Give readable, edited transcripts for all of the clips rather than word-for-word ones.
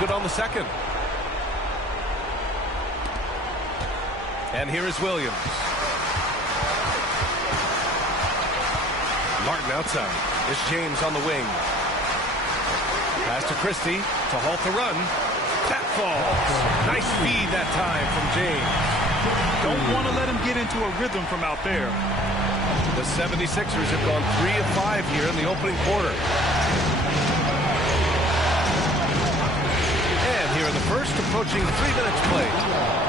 good on the second. And here is Williams. Martin outside. It's James on the wing. Pass to Christie to halt the run. That falls. Nice feed that time from James. Don't want to let him get into a rhythm from out there. The 76ers have gone 3 of 5 here in the opening quarter. And here in the first, approaching 3 minutes played.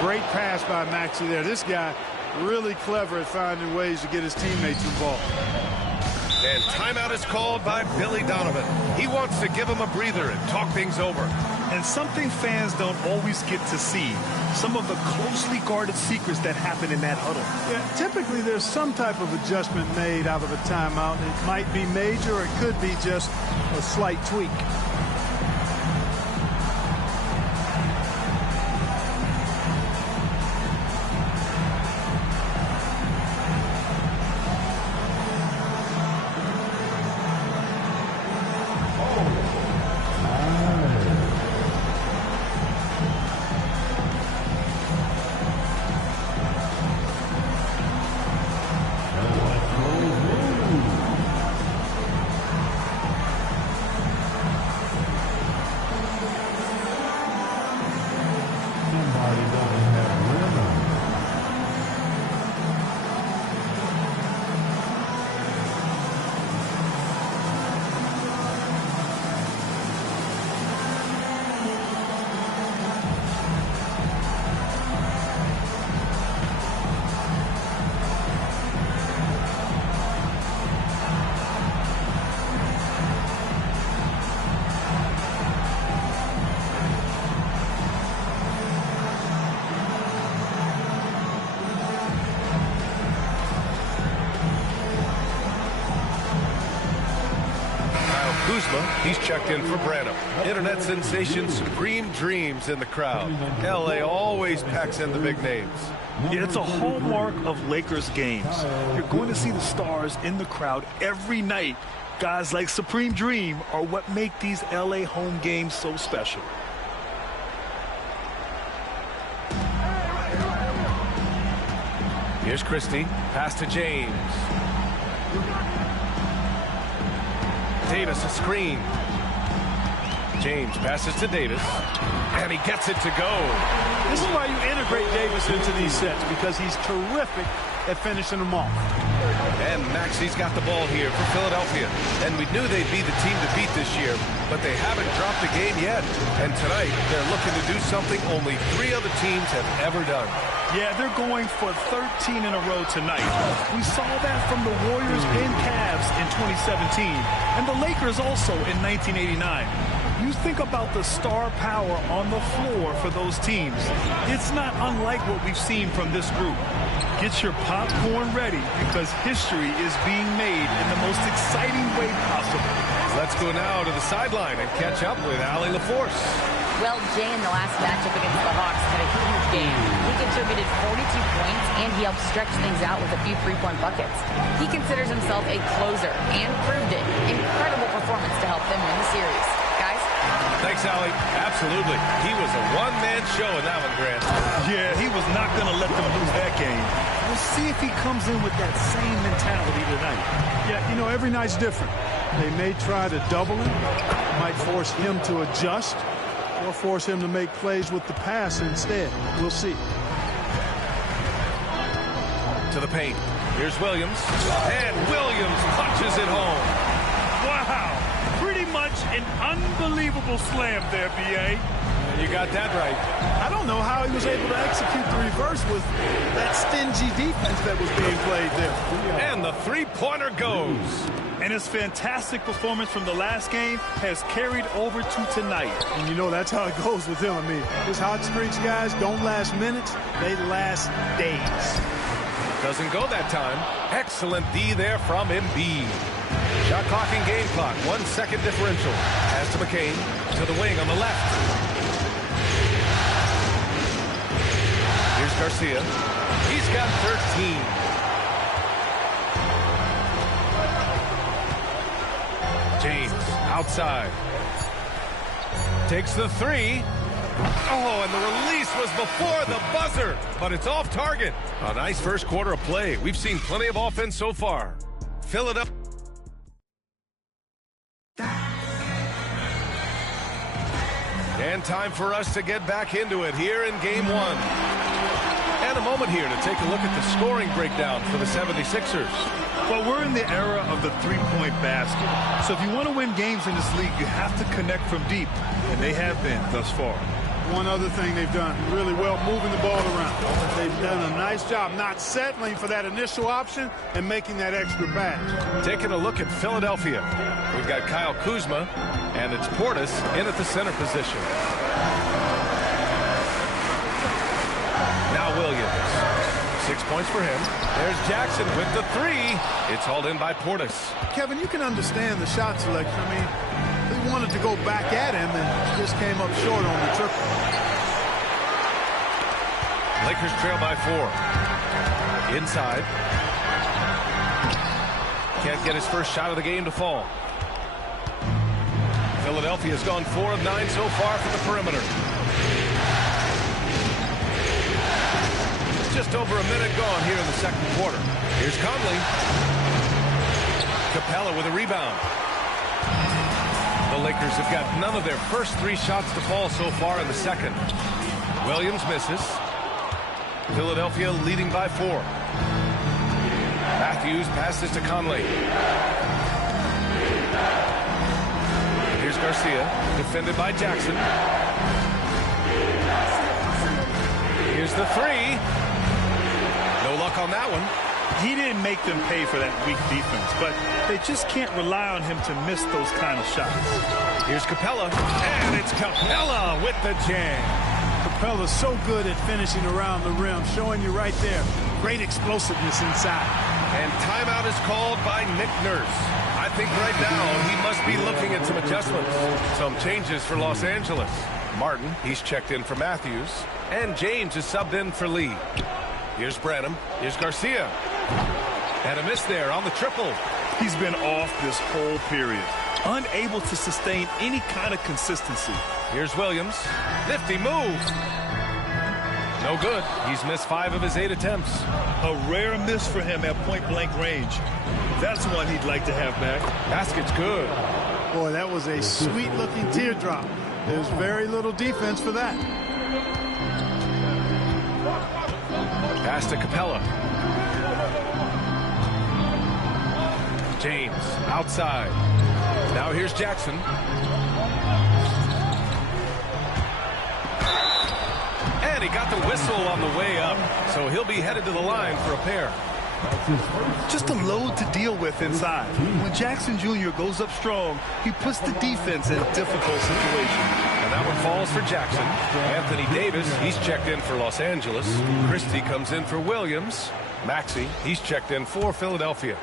Great pass by Maxey there. This guy really clever at finding ways to get his teammates involved. And timeout is called by Billy Donovan. He wants to give him a breather and talk things over. And something fans don't always get to see, some of the closely guarded secrets that happen in that huddle. Yeah, typically there's some type of adjustment made out of a timeout. It might be major or it could be just a slight tweak. He's checked in for Branham. Internet sensation Supreme Dreams in the crowd. L.A. always packs in the big names. Yeah, it's a hallmark of Lakers games. You're going to see the stars in the crowd every night. Guys like Supreme Dream are what make these L.A. home games so special. Here's Christie. Pass to James. Davis, a screen. James passes to Davis, and he gets it to go. This is why you integrate Davis into these sets, because he's terrific at finishing them off. And Maxey's got the ball here for Philadelphia. And we knew they'd be the team to beat this year, but they haven't dropped a game yet. And tonight, they're looking to do something only 3 other teams have ever done. Yeah, they're going for 13 in a row tonight. We saw that from the Warriors and Cavs in 2017, and the Lakers also in 1989. You think about the star power on the floor for those teams. It's not unlike what we've seen from this group. Get your popcorn ready, because history is being made in the most exciting way possible. Let's go now to the sideline and catch up with Allie LaForce. Well, Jay, in the last matchup against the Hawks, had a huge game. He contributed 42 points, and he helped stretch things out with a few three-point buckets. He considers himself a closer, and proved it. Incredible performance to help them win the series. Guys? Thanks, Allie. Absolutely. He was a one-man show in that one, Grant. Yeah, he was not going to let them lose that game. We'll see if he comes in with that same mentality tonight. Yeah, you know, every night's different. They may try to double him, might force him to adjust, or force him to make plays with the pass instead. We'll see. To the paint. Here's Williams. And Williams punches it home. Wow. Pretty much an unbelievable slam there, B.A. You got that right. I don't know how he was able to execute the reverse with that stingy defense that was being played there. And the three-pointer goes. And his fantastic performance from the last game has carried over to tonight. And you know, that's how it goes with him. I mean, his hot streaks, guys, don't last minutes. They last days. Doesn't go that time. Excellent D there from Embiid. Shot clock and game clock. 1 second differential. Pass to McCain. To the wing on the left. Here's Garcia. He's got 13. James outside. Takes the three. Oh, and the release was before the buzzer, but it's off target. A nice first quarter of play. We've seen plenty of offense so far. Fill it up. And time for us to get back into it here in game one. And a moment here to take a look at the scoring breakdown for the 76ers. Well, we're in the era of the three-point basket. So if you want to win games in this league, you have to connect from deep. And they have been thus far. One other thing they've done really well, moving the ball around. They've done a nice job not settling for that initial option and making that extra pass. Taking a look at Philadelphia. We've got Kyle Kuzma, and it's Portis in at the center position. Now Williams. 6 points for him. There's Jackson with the three. It's hauled in by Portis. Kevin, you can understand the shot selection. I mean, they wanted to go back at him and just came up short on the triple. Lakers trail by 4. Inside. Can't get his first shot of the game to fall. Philadelphia's gone 4 of 9 so far from the perimeter. Just over a minute gone here in the second quarter. Here's Conley. Capella with a rebound. The Lakers have got none of their first 3 shots to fall so far in the second. Williams misses. Philadelphia leading by 4. Matthews passes to Conley. Here's Garcia, defended by Jackson. Here's the three. No luck on that one. He didn't make them pay for that weak defense, but they just can't rely on him to miss those kind of shots. Here's Capella, and it's Capella with the jam. Capella's so good at finishing around the rim, showing you right there. Great explosiveness inside. And timeout is called by Nick Nurse. I think right now he must be looking at some adjustments. Some changes for Los Angeles. Martin, he's checked in for Matthews. And James is subbed in for Lee. Here's Branham. Here's Garcia. And a miss there on the triple. He's been off this whole period. Unable to sustain any kind of consistency. Here's Williams. Nifty move. No good. He's missed 5 of his 8 attempts. A rare miss for him at point-blank range. That's one he'd like to have back. Basket's good. Boy, that was a sweet-looking teardrop. There's very little defense for that. Pass to Capella. James outside. Now here's Jackson. And he got the whistle on the way up, so he'll be headed to the line for a pair. Just a load to deal with inside. When Jackson Jr. goes up strong, he puts the defense in difficult situations. And that one falls for Jackson. Anthony Davis, he's checked in for Los Angeles. Christie comes in for Williams. Maxey, he's checked in for Philadelphia.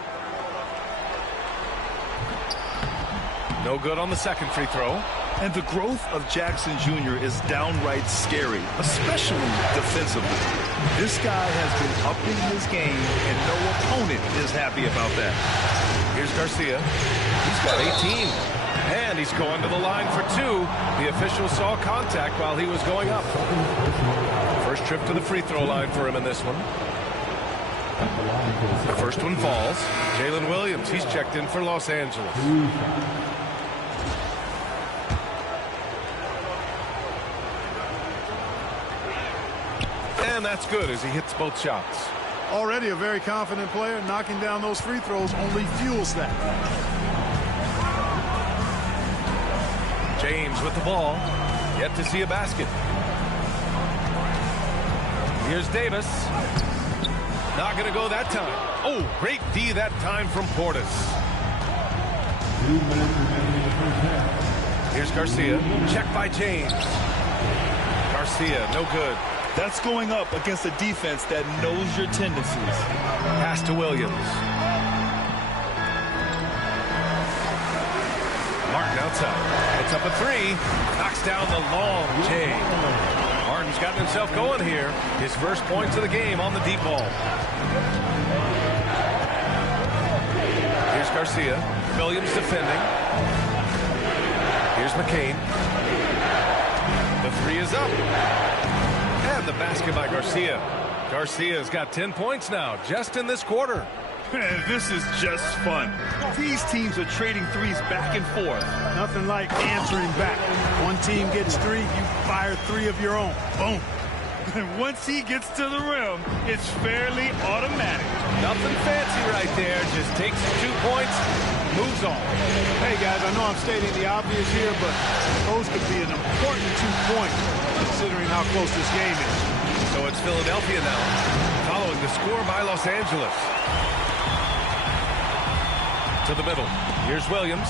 No good on the second free throw. And the growth of Jackson Jr. is downright scary, especially defensively. This guy has been upping his game, and no opponent is happy about that. Here's Garcia. He's got 18. And he's going to the line for 2. The official saw contact while he was going up. First trip to the free throw line for him in this one. The first one falls. Jalen Williams, he's checked in for Los Angeles. And that's good as he hits both shots. Already a very confident player. Knocking down those free throws only fuels that. James with the ball. Yet to see a basket. Here's Davis. Not going to go that time. Oh, great D that time from Portis. Here's Garcia. Checked by James. Garcia, no good. That's going up against a defense that knows your tendencies. Pass to Williams. Martin outside. Puts up a 3. Knocks down the long J. Martin's gotten himself going here. His first points of the game on the deep ball. Here's Garcia. Williams defending. Here's McCain. The three is up. And the basket by Garcia. Garcia's got 10 points now, just in this quarter. This is just fun. These teams are trading threes back and forth. Nothing like answering back. One team gets three, you fire three of your own. Boom. And once he gets to the rim, it's fairly automatic. Nothing fancy right there. Just takes 2 points, moves on. Hey, guys, I know I'm stating the obvious here, but those could be an important 2 points considering how close this game is. So it's Philadelphia now, following the score by Los Angeles. To the middle. Here's Williams.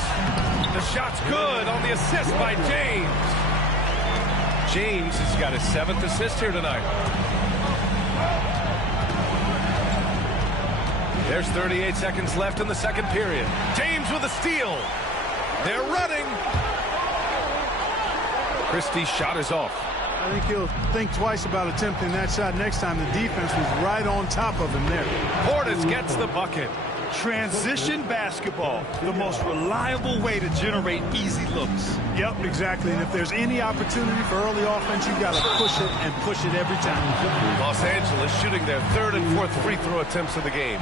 The shot's good on the assist by James. James has got his 7th assist here tonight. There's 38 seconds left in the second period. James with a steal. They're running. Christie's shot is off. I think he'll think twice about attempting that shot next time. The defense was right on top of him there. Portis gets the bucket. Transition basketball, the most reliable way to generate easy looks. Yep, exactly. And if there's any opportunity for early offense, you've got to push it and push it every time. Los Angeles shooting their 3rd and 4th free throw attempts of the game.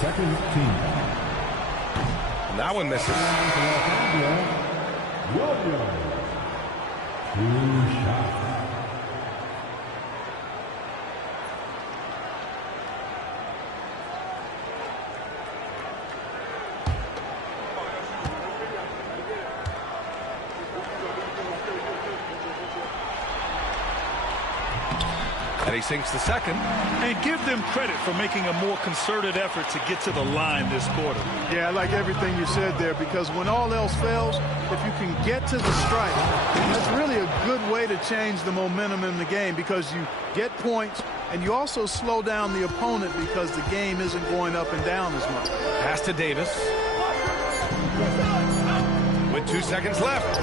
Second team. That one misses. Williams. 2 shots. And he sinks the second. And give them credit for making a more concerted effort to get to the line this quarter. Yeah, I like everything you said there, because when all else fails, if you can get to the strike, that's really a good way to change the momentum in the game, because you get points and you also slow down the opponent because the game isn't going up and down as much. Pass to Davis. With 2 seconds left.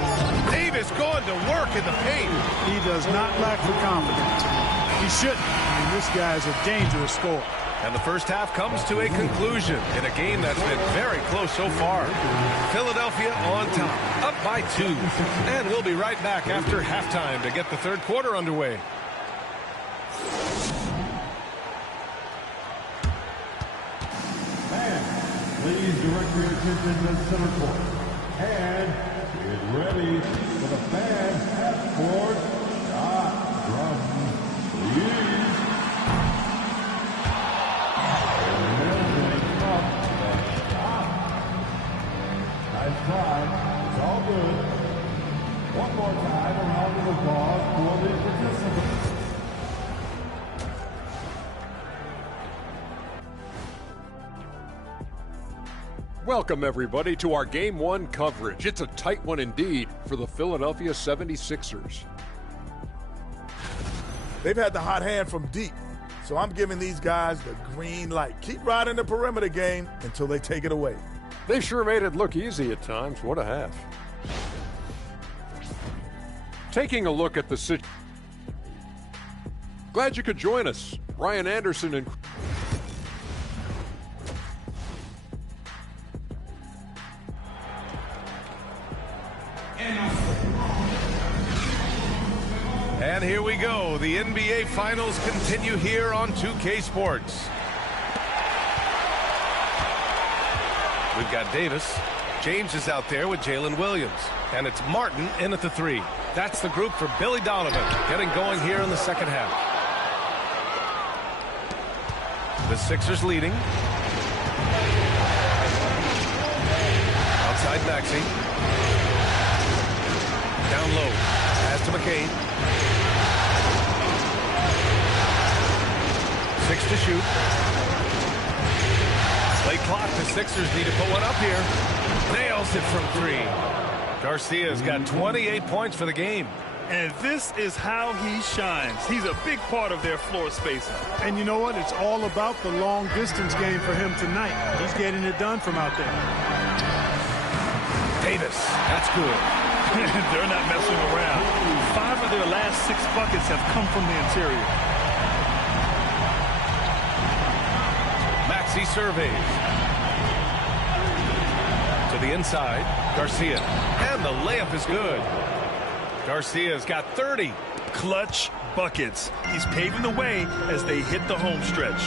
Davis going to work in the paint. He does not lack for confidence. He shouldn't. I mean, this guy is a dangerous scorer. And the first half comes to a conclusion in a game that's been very close so far. Philadelphia on top, up by 2. And we'll be right back after halftime to get the third quarter underway. And please direct your attention to center court. And get ready for the fan half-court shot from Please. Nice try. It's all good. One more time, a round of applause for the participants. Welcome, everybody, to our Game 1 coverage. It's a tight one indeed for the Philadelphia 76ers. They've had the hot hand from deep, so I'm giving these guys the green light. Keep riding the perimeter game until they take it away. They sure made it look easy at times. What a half. Taking a look at the situation. Glad you could join us. Ryan Anderson and And here we go. The NBA Finals continue here on 2K Sports. We've got Davis. James is out there with Jalen Williams. And it's Martin in at the 3. That's the group for Billy Donovan getting going here in the second half. The Sixers leading. Outside Maxey. Down low. Pass to McCain. 6 to shoot. Play clock. The Sixers need to put one up here. Nails it from 3. Garcia's got 28 points for the game. And this is how he shines. He's a big part of their floor spacing. And you know what? It's all about the long distance game for him tonight. He's getting it done from out there. Davis. That's good. They're not messing around. 5 of their last 6 buckets have come from the interior. Maxey surveys. To the inside. Garcia. And the layup is good. Garcia's got 30. Clutch buckets. He's paving the way as they hit the home stretch.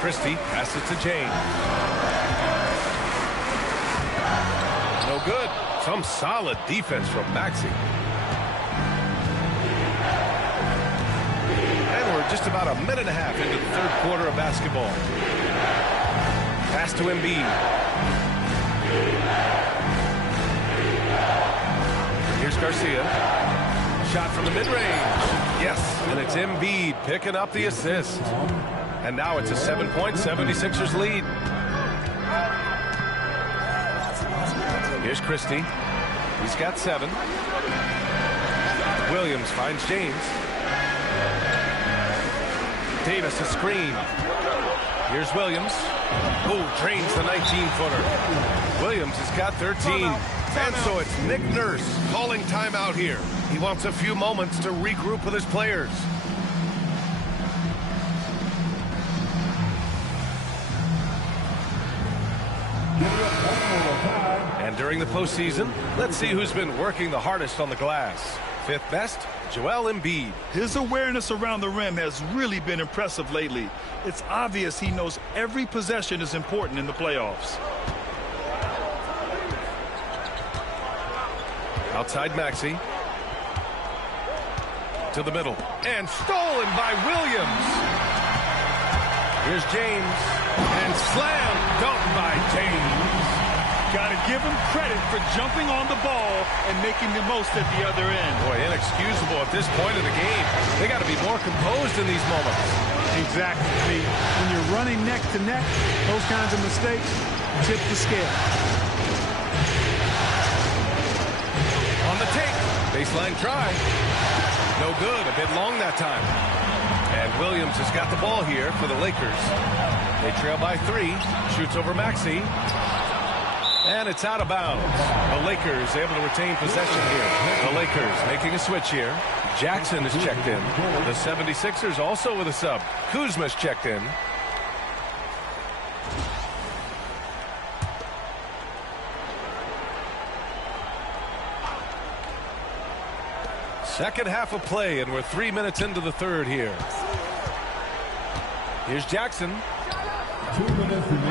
Christie passes to James. No good. Some solid defense from Maxey. And we're just about a minute and a half into the third quarter of basketball. Pass to Embiid. Here's Garcia. Shot from the mid-range. Yes, and it's Embiid picking up the assist. And now it's a 7-point 76ers lead. Here's Christie. He's got 7. Williams finds James. Davis a screen. Here's Williams. Oh, drains the 19-footer. Williams has got 13. And so it's Nick Nurse calling timeout here. He wants a few moments to regroup with his players. And during the postseason, let's see who's been working the hardest on the glass. 5th best, Joel Embiid. His awareness around the rim has really been impressive lately. It's obvious he knows every possession is important in the playoffs. Outside Maxey. To the middle. And stolen by Williams. Here's James. And slam dunk by James. Got to give him credit for jumping on the ball and making the most at the other end. Boy, inexcusable at this point of the game. They got to be more composed in these moments. Exactly. When you're running neck to neck, those kinds of mistakes tip the scale. On the take. Baseline try. No good. A bit long that time. And Williams has got the ball here for the Lakers. They trail by 3. Shoots over Maxey. And it's out of bounds. The Lakers able to retain possession here. The Lakers making a switch here. Jackson is checked in. The 76ers also with a sub. Kuzma's checked in. Second half of play, and we're 3 minutes into the third here. Here's Jackson.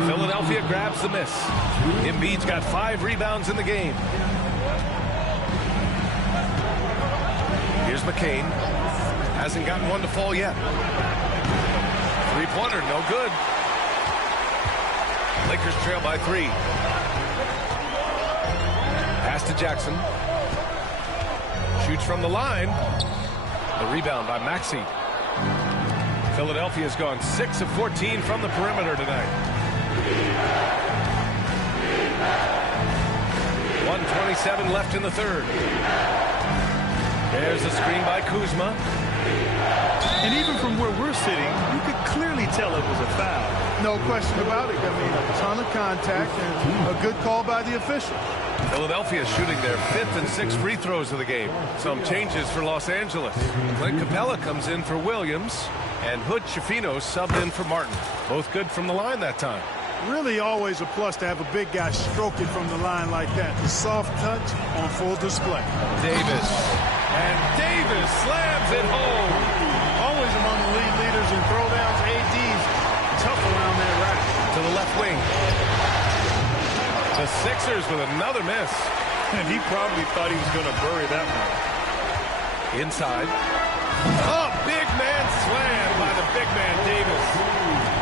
Philadelphia grabs the miss. Embiid's got 5 rebounds in the game. Here's McCain. Hasn't gotten one to fall yet. Three-pointer, no good. Lakers trail by 3. Pass to Jackson. Shoots from the line. The rebound by Maxey. Philadelphia's gone 6 of 14 from the perimeter tonight. 1:27 left in the third. There's a screen by Kuzma. And even from where we're sitting, you could clearly tell it was a foul. No question about it. I mean, a ton of contact and a good call by the official. Philadelphia shooting their 5th and 6th free throws of the game. Some changes for Los Angeles. Clint Capella comes in for Williams, and Hood Schifino subbed in for Martin. Both good from the line that time. Really always a plus to have a big guy stroke it from the line like that. The soft touch on full display. Davis. And Davis slams it home. Always among the league leaders in throwdowns. AD's tough around that rack. To the left wing. The Sixers with another miss. And he probably thought he was going to bury that one. Inside. Oh, big man slam by the big man Davis.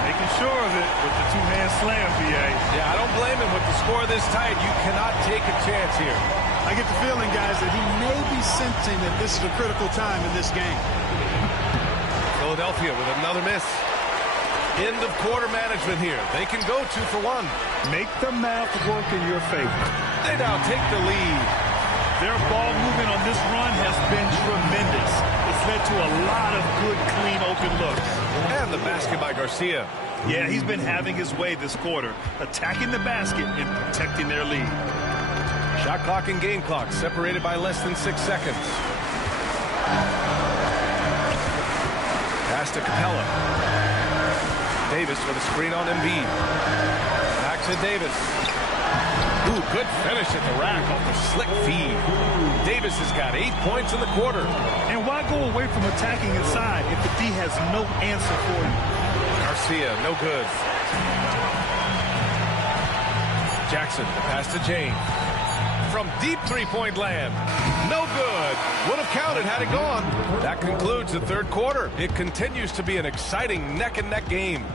Making sure of it with the 2-hand slam, BA. Yeah, I don't blame him with the score this tight. You cannot take a chance here. I get the feeling, guys, that he may be sensing that this is a critical time in this game. Philadelphia with another miss. End of quarter management here. They can go 2 for 1. Make the math work in your favor. They now take the lead. Their ball movement on this run has been tremendous. It's led to a lot of good, clean, open looks. And the basket by Garcia. Yeah, he's been having his way this quarter, attacking the basket and protecting their lead. Shot clock and game clock separated by less than 6 seconds. Pass to Capella. Davis with a screen on Embiid. Back to Davis. Ooh, good finish at the rack off the slick feed. Davis has got 8 points in the quarter. And why go away from attacking inside if the D has no answer for you? Garcia, no good. Jackson, the pass to James. From deep three-point land. No good. Would have counted had it gone. That concludes the third quarter. It continues to be an exciting neck-and-neck game.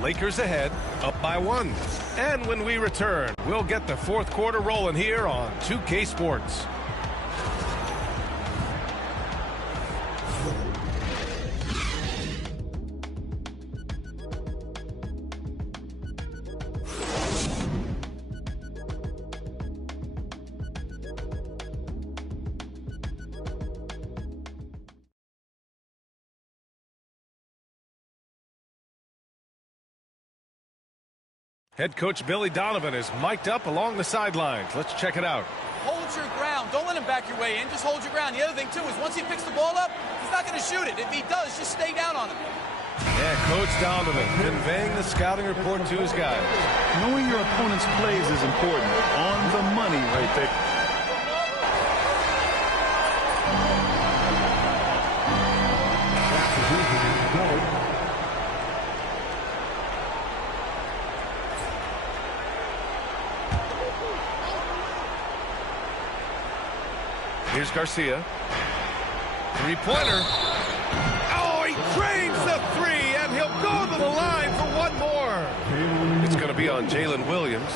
Lakers ahead, up by 1. And when we return, we'll get the fourth quarter rolling here on 2K Sports. Head coach Billy Donovan is mic'd up along the sidelines. Let's check it out. Hold your ground. Don't let him back your way in. Just hold your ground. The other thing, too, is once he picks the ball up, he's not going to shoot it. If he does, just stay down on him. Yeah, Coach Donovan conveying the scouting report to his guys. Knowing your opponent's plays is important. On the money right there. Here's Garcia. Three-pointer. Oh, he drains the three, and he'll go to the line for one more. It's going to be on Jalen Williams.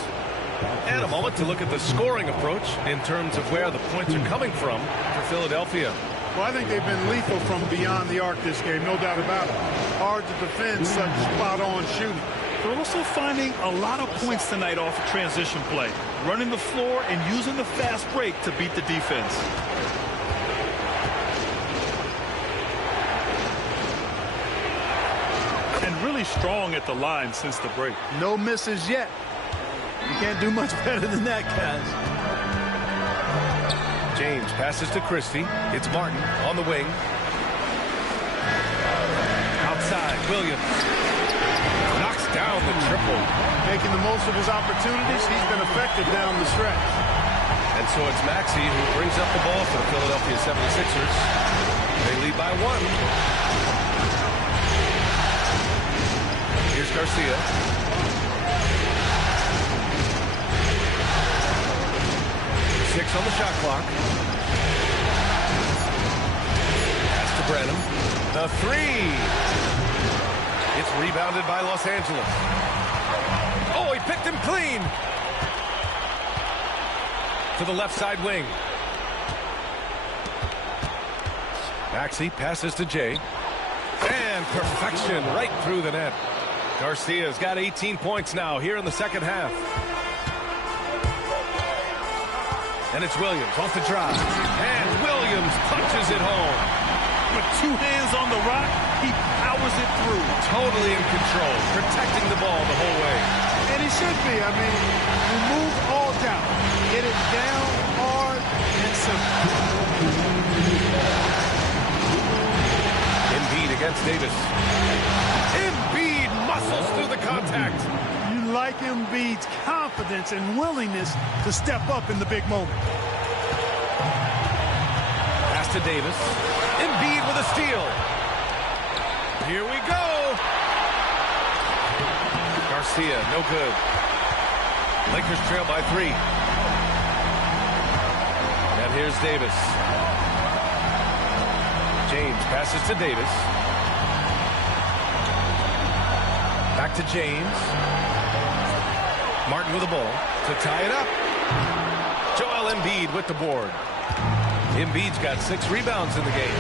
And a moment to look at the scoring approach in terms of where the points are coming from for Philadelphia. Well, I think they've been lethal from beyond the arc this game, no doubt about it. Hard to defend such spot-on shooting. They're also finding a lot of points tonight off of transition play, running the floor and using the fast break to beat the defense. And really strong at the line since the break. No misses yet. You can't do much better than that, guys. James passes to Christie. It's Martin on the wing. Outside, Williams. Knocks down the triple. Making the most of his opportunities. He's been effective down the stretch. And so it's Maxey who brings up the ball for the Philadelphia 76ers. They lead by 1. Here's Garcia. Six on the shot clock. Pass to Branham. The three. It's rebounded by Los Angeles. Oh, he picked him clean. To the left side wing. Maxey passes to Jay. And perfection right through the net. Garcia's got 18 points now here in the second half. And it's Williams off the drive. And Williams punches it home. With 2 hands on the rock, he powers it through. Totally in control, protecting the ball the whole way. And he should be. I mean, remove all doubt. Get it down hard and simple. Embiid against Davis. Embiid muscles through the contact. You like Embiid's confidence and willingness to step up in the big moment. Pass to Davis. Embiid with a steal. Here we go. Garcia, no good. Lakers trail by 3. And here's Davis. James passes to Davis. Back to James. Martin with the ball to tie it up. Joel Embiid with the board. Embiid's got 6 rebounds in the game.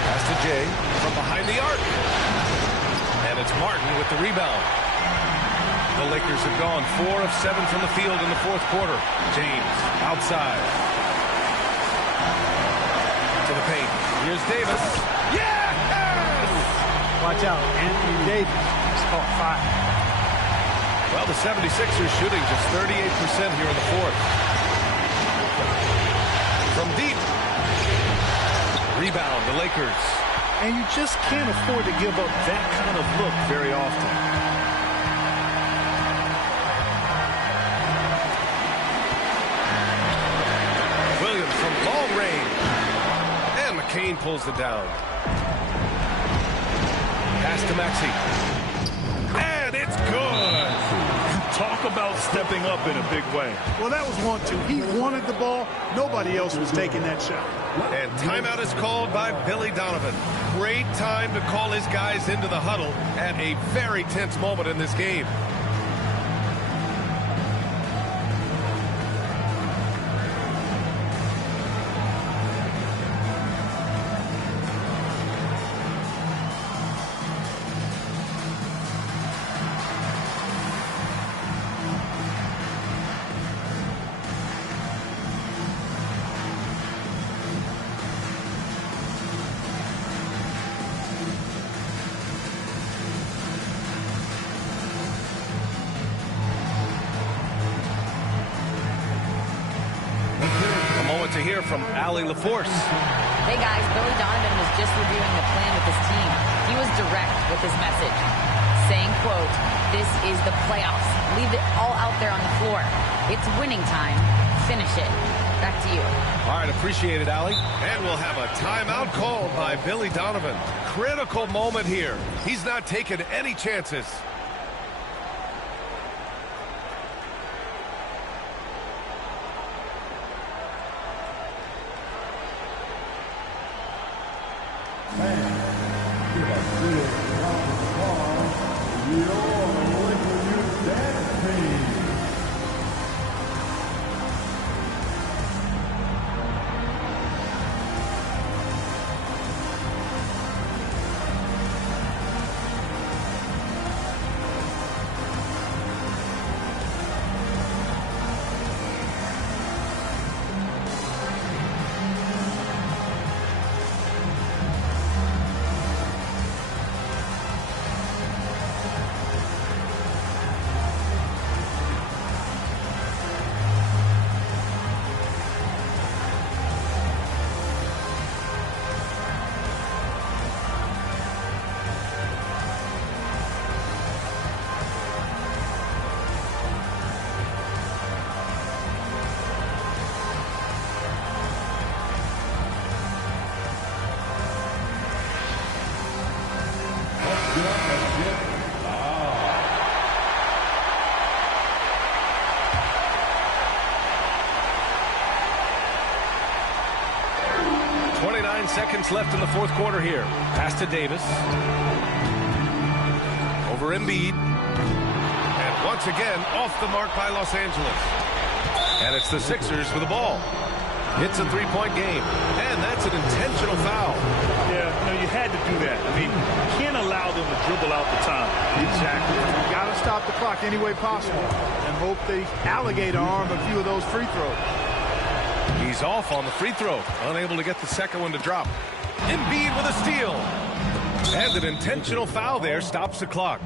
Pass to Jay from behind the arc. And it's Martin with the rebound. The Lakers have gone 4 of 7 from the field in the fourth quarter. James outside. To the paint. Here's Davis. Yes! Watch out. Anthony Davis has caught fire. Well, the 76ers shooting just 38% here in the fourth. From deep. Rebound, the Lakers. And you just can't afford to give up that kind of look very often. Kane pulls it down. Pass to Maxey. And it's good. Talk about stepping up in a big way. Well, that was 1-2. He wanted the ball. Nobody else was taking that shot. And timeout is called by Billy Donovan. Great time to call his guys into the huddle at a very tense moment in this game. To hear from Allie LaForce. Hey guys, Billy Donovan was just reviewing the plan with his team. He was direct with his message, saying, quote, "This is the playoffs. Leave it all out there on the floor. It's winning time. Finish it." Back to you. All right, appreciate it, Allie. And we'll have a timeout called by Billy Donovan. Critical moment here. He's not taking any chances. Seconds left in the fourth quarter here. Pass to Davis. Over Embiid. And once again, off the mark by Los Angeles. And it's the Sixers with the ball. It's a three-point game. And that's an intentional foul. Yeah, you had to do that. I mean, you can't allow them to dribble out the time. Exactly. You got to stop the clock any way possible and hope they alligator arm a few of those free throws. He's off on the free throw, unable to get the second one to drop. Embiid with a steal. And an intentional foul there stops the clock.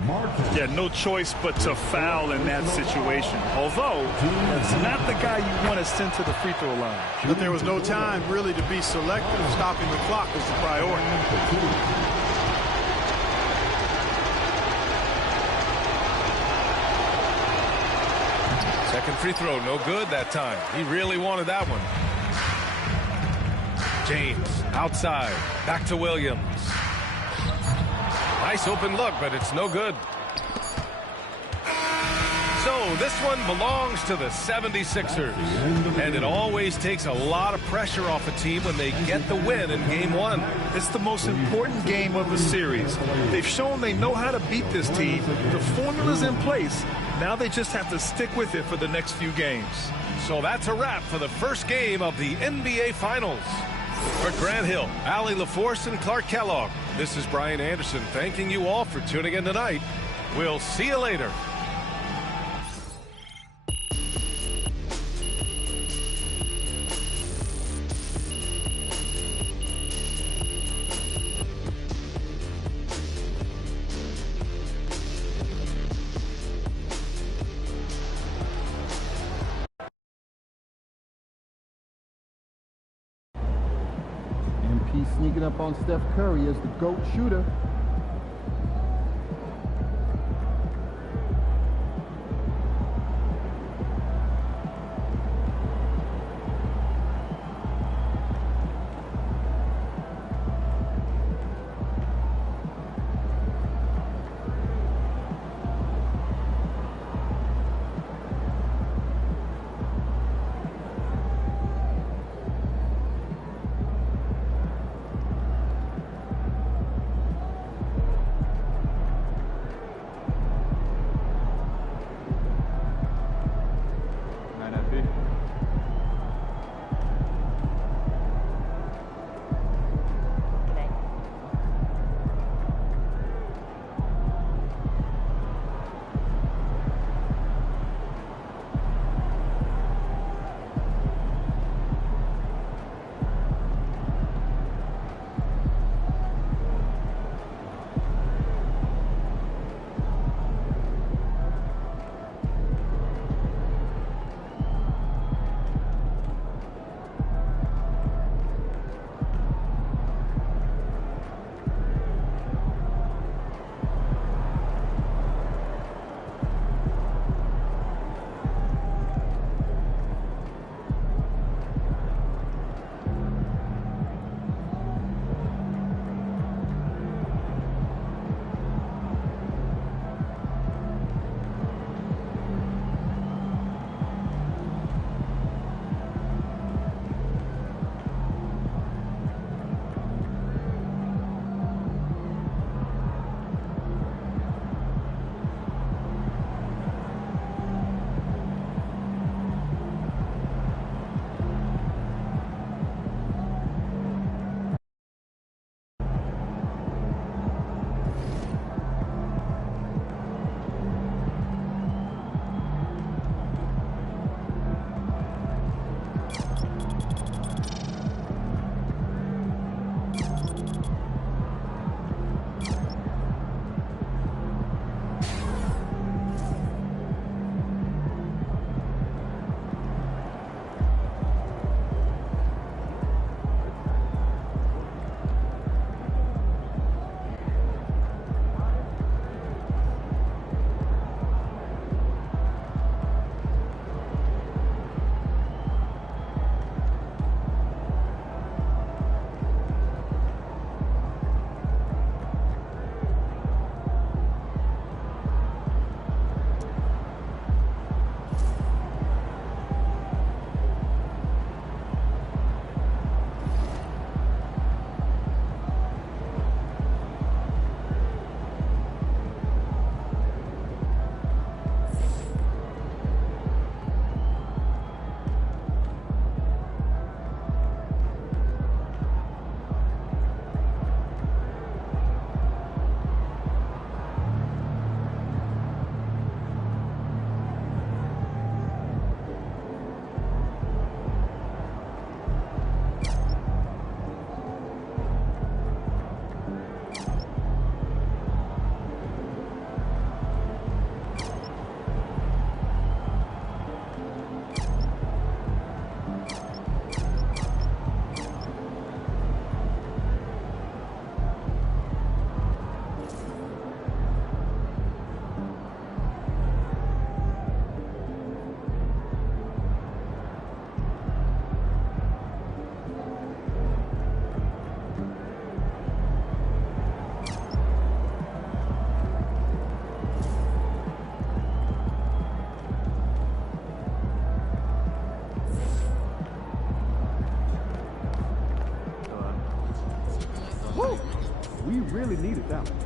Yeah, no choice but to foul in that situation. Although, it's not the guy you want to send to the free throw line. But there was no time really to be selective. Stopping the clock was the priority. Second free throw, no good that time. He really wanted that one. James, outside, back to Williams. Nice open look, but it's no good. So this one belongs to the 76ers. And it always takes a lot of pressure off a team when they get the win in game one. It's the most important game of the series. They've shown they know how to beat this team. The formula's in place. Now they just have to stick with it for the next few games. So that's a wrap for the first game of the NBA Finals. For Grant Hill, Allie LaForce, and Clark Kellogg, this is Brian Anderson thanking you all for tuning in tonight. We'll see you later. Sneaking up on Steph Curry as the GOAT shooter. We really needed that one.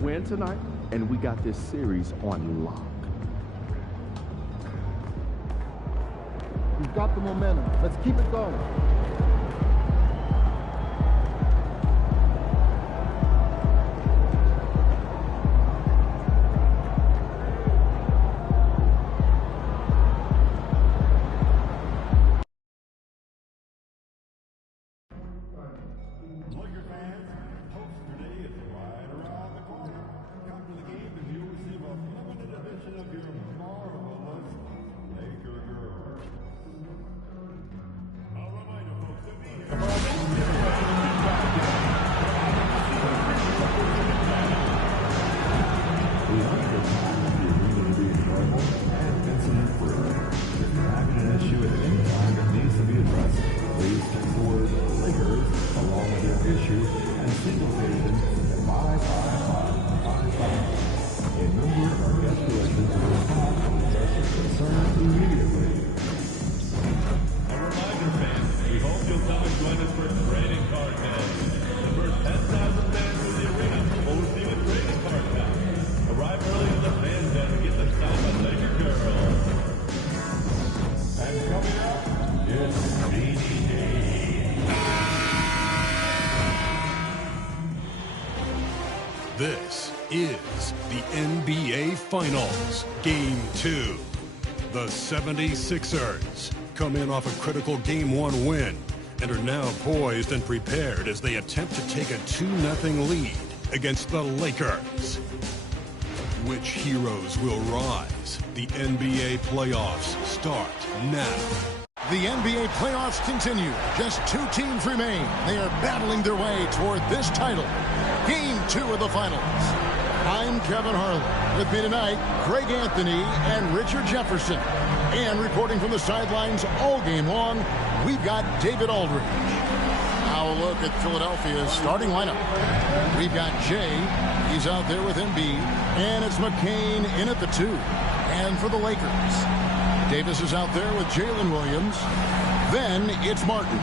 Win tonight, and we got this series on lock. We've got the momentum. Let's keep it going. Laker fans, Poster Day is right around the corner. Come to the game and you'll receive a limited edition of your marvelous Laker girls. A reminder, folks, to be here. We hope your time with the arena to be enjoyable and incident-free. If you're having an issue at any time that needs to be addressed, please text the word Lakers along with your issue and single station at 55555. A member or guest directed to respond to your concern immediately. A reminder, fans, we hope you'll come and join us for trading card day. The first 10,000 fans in the arena will receive a trading card pack. Arrive early in the fan den to get the signed by Laker girls. And coming up, it's Beanie Day. This is the NBA Finals, Game 2. The 76ers come in off a critical Game 1 win and are now poised and prepared as they attempt to take a 2-0 lead against the Lakers. Which heroes will rise? The NBA playoffs start now. The NBA playoffs continue. Just 2 teams remain. They are battling their way toward this title. Game 2 of the finals. I'm Kevin Harlan. With me tonight, Greg Anthony and Richard Jefferson. And reporting from the sidelines all game long, we've got David Aldridge. Now a look at Philadelphia's starting lineup. We've got Jay. He's out there with Embiid. And it's McCain in at the 2. And for the Lakers, Davis is out there with Jalen Williams. Then it's Martin.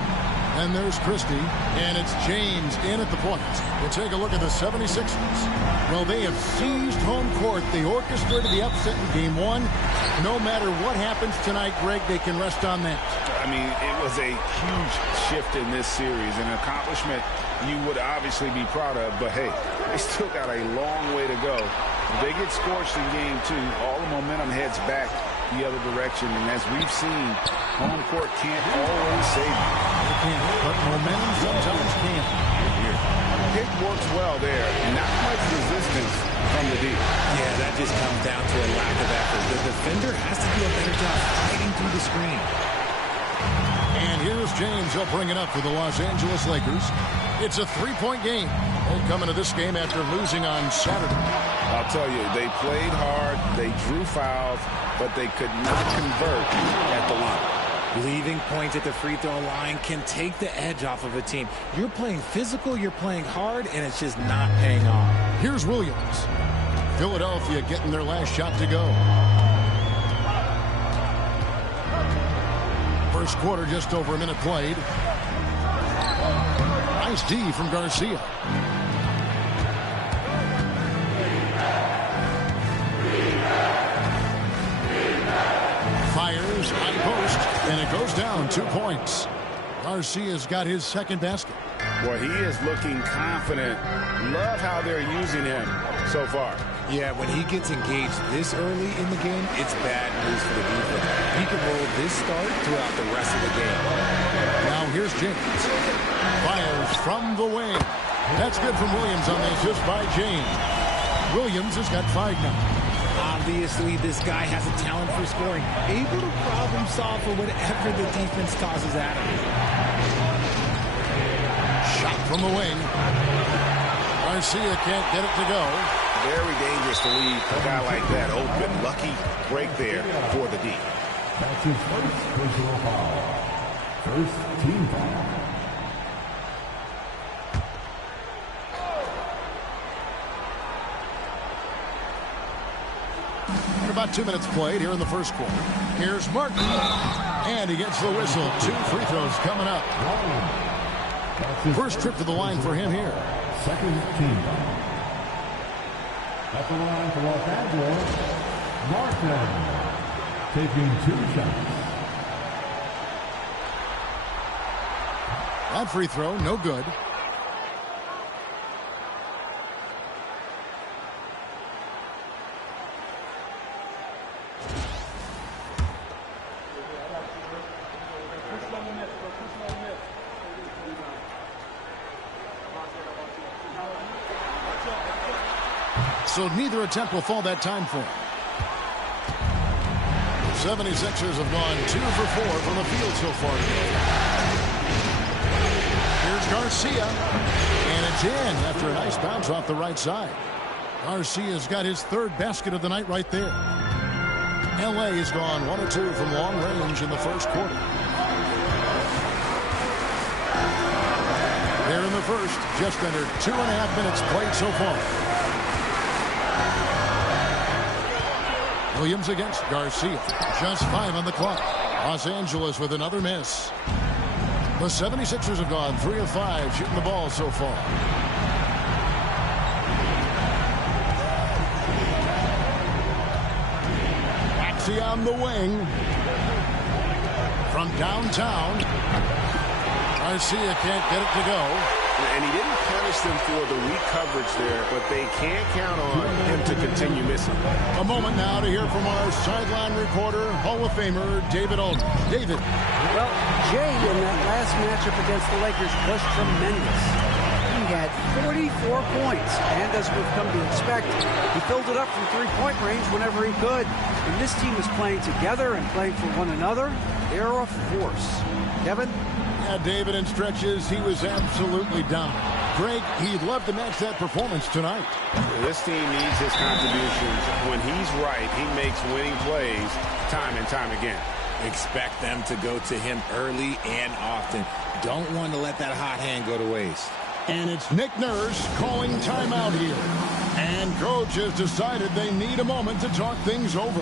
And there's Christie. And it's James in at the point. We'll take a look at the 76ers. Well, they have seized home court. They orchestrated the upset in Game 1. No matter what happens tonight, Greg, they can rest on that. I mean, it was a huge shift in this series, an accomplishment you would obviously be proud of, but hey, they still got a long way to go. If they get scorched in Game 2, all the momentum heads back the other direction, and as we've seen, home court can't always save you. It can't, but momentum sometimes can. Pick works well there, not much resistance from the deep. Yeah, that just comes down to a lack of effort. The defender has to do a better job fighting through the screen. And here's James. He'll bring it up for the Los Angeles Lakers. It's a 3-point game. They come into this game after losing on Saturday. I'll tell you, they played hard, they drew fouls, but they could not convert at the line. Leaving points at the free throw line can take the edge off of a team. You're playing physical, you're playing hard, and it's just not paying off. Here's Williams. Philadelphia getting their last shot to go. First quarter, just over a minute played. Nice D from Garcia. Fires, high post, and it goes down 2 points. Garcia's got his second basket. Well, he is looking confident. Love how they're using him so far. Yeah, when he gets engaged this early in the game, it's bad news for the defense. He can roll this start throughout the rest of the game. Now here's James. Fires from the wing. That's good from Williams on the assist by James. Williams has got 5 now. Obviously, this guy has a talent for scoring. Able to problem solve for whatever the defense tosses at him. Shot from the wing. Garcia can't get it to go. Very dangerous to leave a guy like that open. Lucky break there for the D. That's his first personal foul. First team foul. about 2 minutes played here in the first quarter. Here's Martin. And he gets the whistle. 2 free throws coming up. First trip to the line for him here. Second team. At the line for Los Angeles, Martin, taking 2 shots. That free throw, no good. So neither attempt will fall that time for him. 76ers have gone 2 for 4 from the field so far today. Here's Garcia. And it's in after a nice bounce off the right side. Garcia's got his 3rd basket of the night right there. LA has gone 1 or 2 from long range in the first quarter. There in the first, just under 2.5 minutes played so far. Williams against Garcia. Just 5 on the clock. Los Angeles with another miss. The 76ers have gone 3 of 5 shooting the ball so far. Maxey on the wing. From downtown. Garcia can't get it to go. And he didn't punish them for the weak coverage there, but they can't count on him to continue missing. A moment now to hear from our sideline reporter, Hall of Famer David Aldridge. David. Well, Jay in that last matchup against the Lakers was tremendous. He had 44 points, and as we've come to expect, he filled it up from 3-point range whenever he could. When this team is playing together and playing for one another, they're a force. Kevin? Yeah, David, in stretches, he was absolutely down. Greg, he'd love to match that performance tonight. This team needs his contributions. When he's right, he makes winning plays time and time again. Expect them to go to him early and often. Don't want to let that hot hand go to waste. And it's Nick Nurse calling timeout here. And coach has decided they need a moment to talk things over.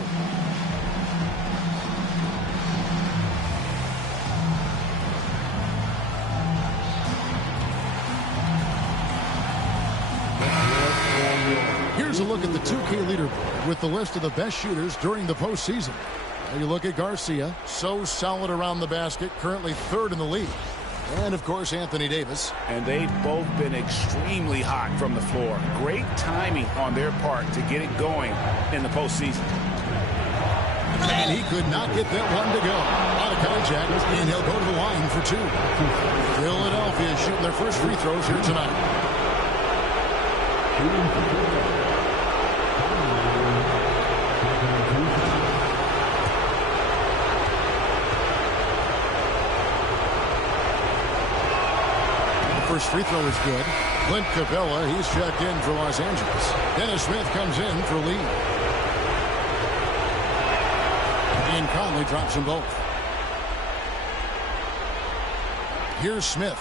Here's a look at the 2K leaderboard with the list of the best shooters during the postseason. Now you look at Garcia, so solid around the basket, currently 3rd in the league. And, of course, Anthony Davis. And they've both been extremely hot from the floor. Great timing on their part to get it going in the postseason. And he could not get that one to go. Out of contact, and he'll go to the line for 2. Philadelphia shooting their first free throws here tonight. First free throw is good. Clint Capella, he's checked in for Los Angeles. Dennis Smith comes in for Lee. And Conley drops them both. Here's Smith.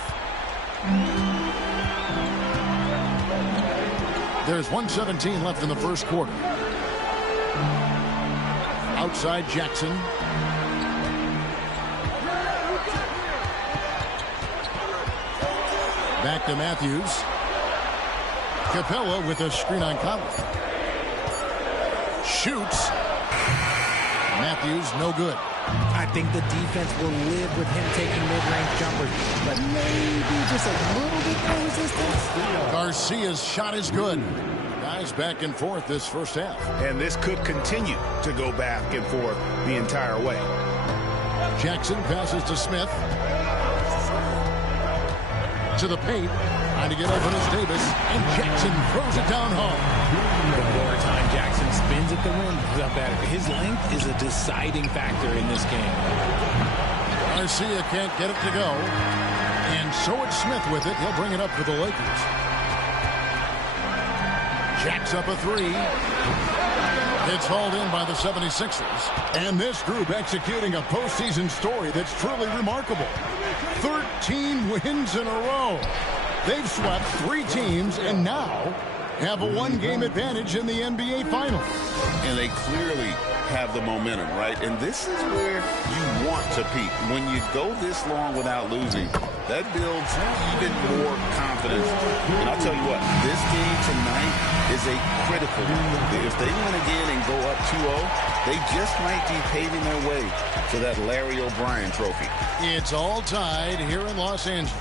There's 1:17 left in the first quarter. Outside Jackson. Back to Matthews. Capella with a screen on Conley. Shoots. Matthews, no good. I think the defense will live with him taking mid-range jumpers, but maybe just a little bit more resistance. Garcia's shot is good. Guys back and forth this first half. And this could continue to go back and forth the entire way. Jackson passes to Smith. To the paint. Trying to get open is Davis. And Jackson throws it down home. The more time Jackson spins at the rim, the better. His length is a deciding factor in this game. Garcia can't get it to go. And so it's Smith with it. He'll bring it up for the Lakers. Jacks up a 3. It's hauled in by the 76ers. And this group executing a postseason story that's truly remarkable. 13 wins in a row. They've swept 3 teams and now have a 1-game advantage in the NBA Finals. and they clearly have the momentum, right? And this is where you want to peak. When you go this long without losing, that builds even more confidence. And I'll tell you what, this game tonight is a critical one. If they win again and go up 2-0, they just might be paving their way to that Larry O'Brien trophy. It's all tied here in Los Angeles.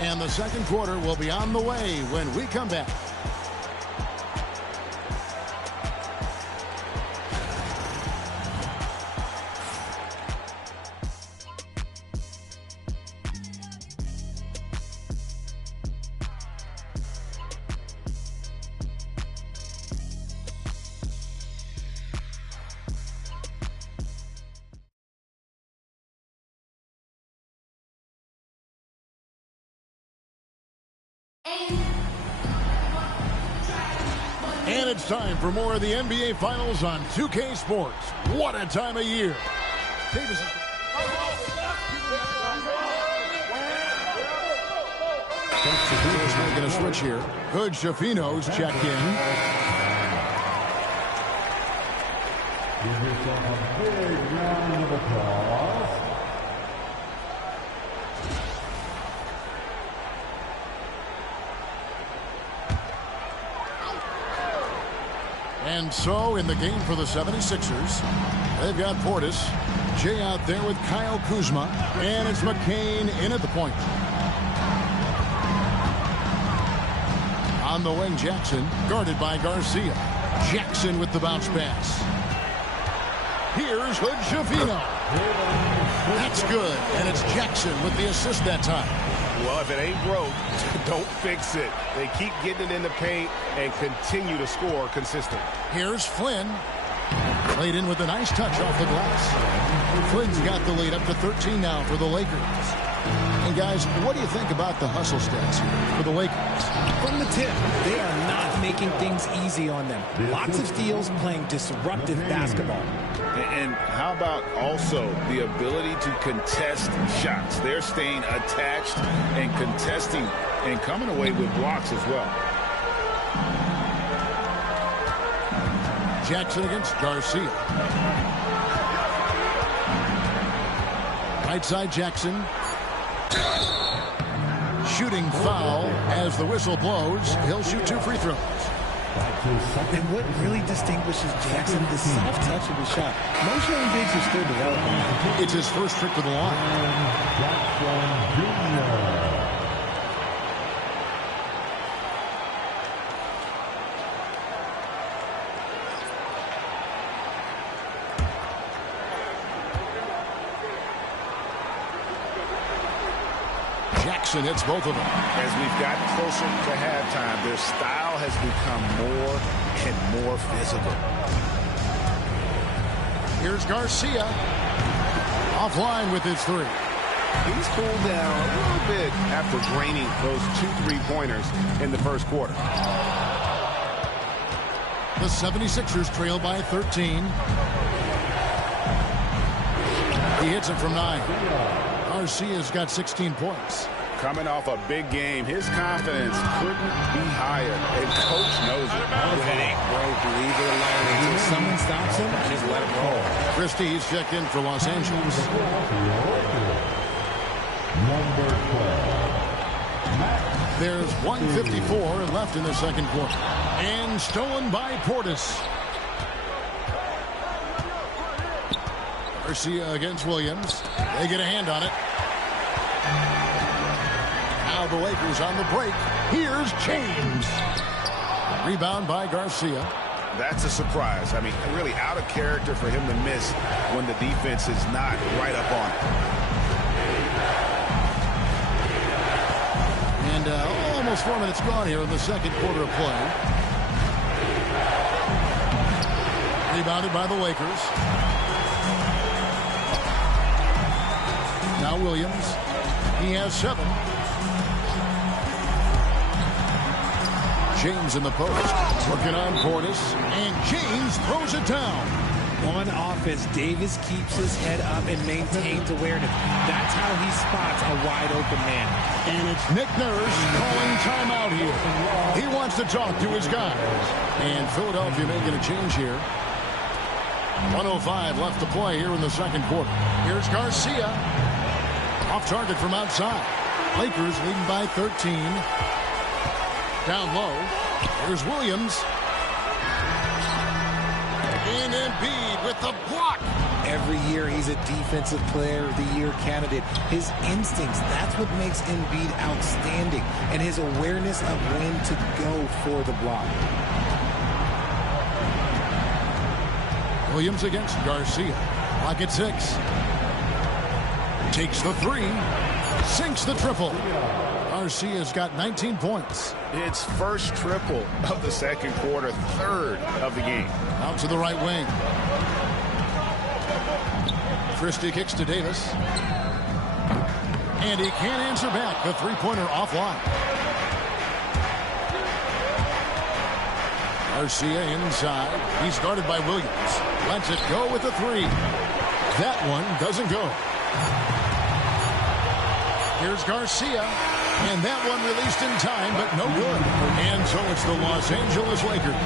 And the second quarter will be on the way when we come back. And it's time for more of the NBA Finals on 2K Sports. What a time of year. Davis. He's making a switch here. Good Shafino's check in. Give yourself a big round of applause. And so in the game for the 76ers, they've got Portis, Jay out there with Kyle Kuzma, and it's McCain in at the point. On the wing, Jackson, guarded by Garcia. Jackson with the bounce pass. Here's Hood Shafino. That's good, and it's Jackson with the assist that time. Well, if it ain't broke, don't fix it. They keep getting it in the paint and continue to score consistent. Here's Flynn. Played in with a nice touch off the glass. Flynn's got the lead up to 13 now for the Lakers. And guys, what do you think about the hustle stats here for the Lakers? From the tip, they are not making things easy on them. Lots of steals, playing disruptive basketball. And how about also the ability to contest shots? They're staying attached and contesting and coming away with blocks as well. Jackson against Garcia. Right side Jackson. Shooting foul as the whistle blows. He'll shoot 2 free throws. And what really distinguishes Jackson, the soft touch of his shot. Most young bigs are still developing. It's his first trip to the line. Jackson Jr. Jackson hits both of them. As we've gotten closer to halftime, their style has become more and more physical. Here's Garcia. Offline with his 3. He's cooled down a little bit after draining those 2 3-pointers in the first quarter. The 76ers trail by 13. He hits it from 9. Garcia's got 16 points. Coming off a big game, his confidence couldn't be higher, and coach knows it. When it ain't broke, leave it alone. Until someone stops him, just let him roll. Christie's checked in for Los Angeles. Number 12. There's 1:54 left in the second quarter. And stolen by Portis. Garcia against Williams. They get a hand on it. Now the Lakers on the break. Here's James. Rebound by Garcia. That's a surprise. I mean, really out of character for him to miss when the defense is not right up on it. And almost 4 minutes gone here in the second quarter of play. Rebounded by the Lakers. Now Williams. He has 7. James in the post. Working on Portis. And James throws it down. On offense, Davis keeps his head up and maintains awareness. That's how he spots a wide-open man. And it's Nick Nurse calling timeout here. He wants to talk to his guys. And Philadelphia making a change here. 1:05 left to play here in the second quarter. Here's Garcia. Off target from outside. Lakers leading by 13. Down low. Here's Williams. And Embiid with the block. Every year he's a Defensive Player of the Year candidate. His instincts, that's what makes Embiid outstanding. And his awareness of when to go for the block. Williams against Garcia. Clock at 6. Takes the 3. Sinks the triple. Garcia's got 19 points. It's first triple of the second quarter, third of the game. Out to the right wing. Christie kicks to Davis. And he can't answer back. The three-pointer offline. Garcia inside. He's guarded by Williams. Lets it go with the 3. That one doesn't go. Here's Garcia. And that one released in time, but no good. And so it's the Los Angeles Lakers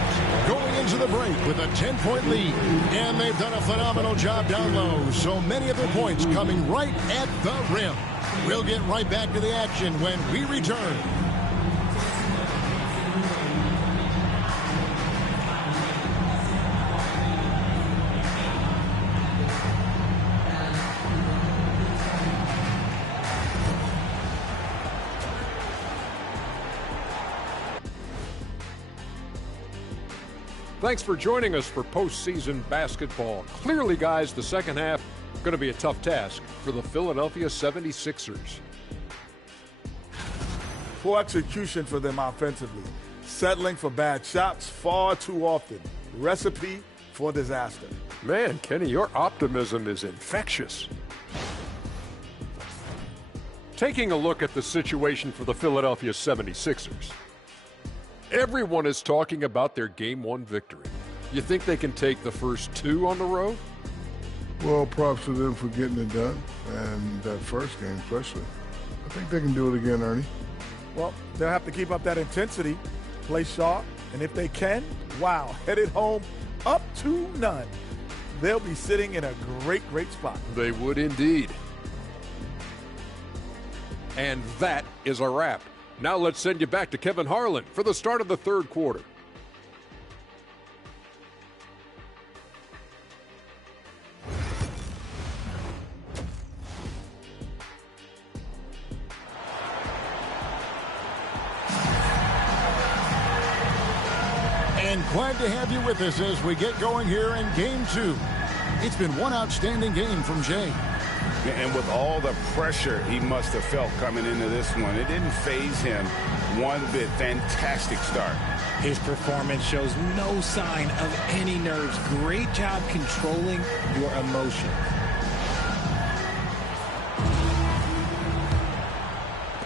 going into the break with a 10-point lead. And they've done a phenomenal job down low. So many of their points coming right at the rim. We'll get right back to the action when we return. Thanks for joining us for postseason basketball. Clearly, guys, the second half going to be a tough task for the Philadelphia 76ers. Poor execution for them offensively. Settling for bad shots far too often. Recipe for disaster. Man, Kenny, your optimism is infectious. Taking a look at the situation for the Philadelphia 76ers. Everyone is talking about their Game 1 victory. You think they can take the first 2 on the road? Well, props to them for getting it done, and that first game especially. I think they can do it again, Ernie. Well, they'll have to keep up that intensity, play sharp, and if they can, wow, headed home up 2-0. They'll be sitting in a great, great spot. They would indeed. And that is a wrap. Now let's send you back to Kevin Harlan for the start of the third quarter. And glad to have you with us as we get going here in Game 2. It's been one outstanding game from Jay. And with all the pressure he must have felt coming into this one, it didn't faze him one bit. Fantastic start. His performance shows no sign of any nerves. Great job controlling your emotions.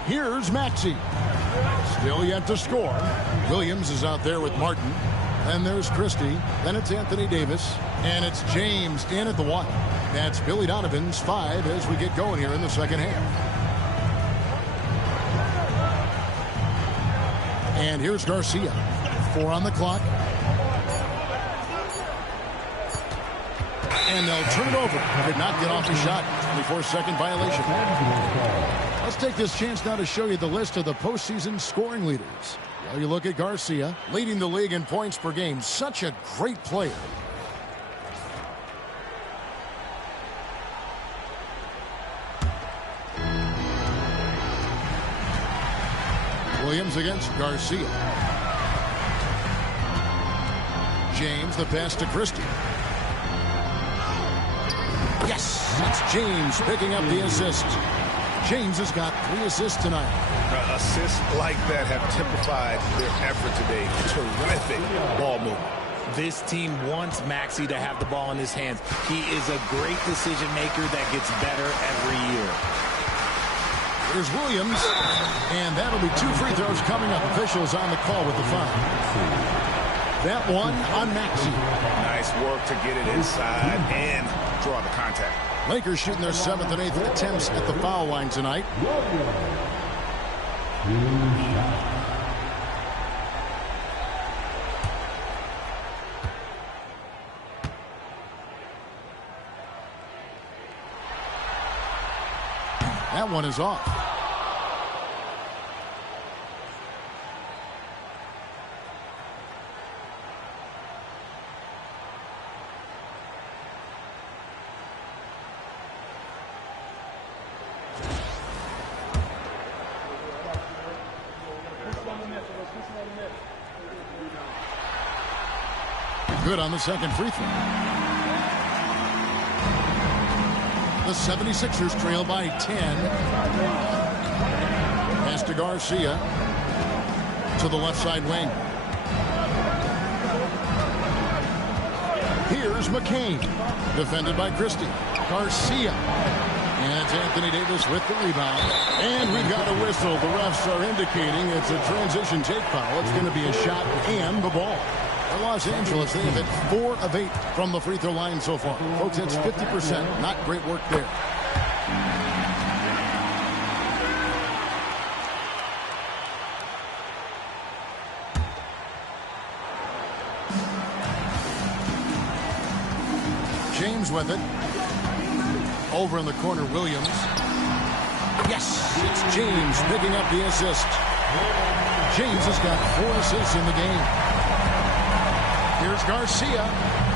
Here's Maxey. Still yet to score. Williams is out there with Martin. Then there's Christie. Then it's Anthony Davis. And it's James in at the 1. That's Billy Donovan's 5 as we get going here in the second half. And here's Garcia. 4 on the clock. And they'll turn it over. Did not get off the shot. 24-second violation. Let's take this chance now to show you the list of the postseason scoring leaders. Well, you look at Garcia, leading the league in points per game. Such a great player. Williams against Garcia. James, the pass to Christie. Yes, it's James picking up the assist. James has got 3 assists tonight. Assists like that have typified their effort today. Terrific ball movement. This team wants Maxey to have the ball in his hands. He is a great decision maker that gets better every year. Here's Williams, and that'll be 2 free throws coming up. Officials on the call with the foul. That one on Maxey. Nice work to get it inside and draw the contact. Lakers shooting their 7th and 8th attempts at the foul line tonight. That one is off. Good on the second free throw. The 76ers trail by 10. Pass to Garcia. To the left side wing. Here's McCain. Defended by Christie. Garcia. And it's Anthony Davis with the rebound. And we've got a whistle. The refs are indicating it's a transition take foul. It's going to be a shot and the ball. For Los Angeles, they have hit 4 of 8 from the free throw line so far. Folks, that's 50%. Not great work there. James with it. Over in the corner, Williams. Yes, it's James picking up the assist. James has got 4 assists in the game. Here's Garcia.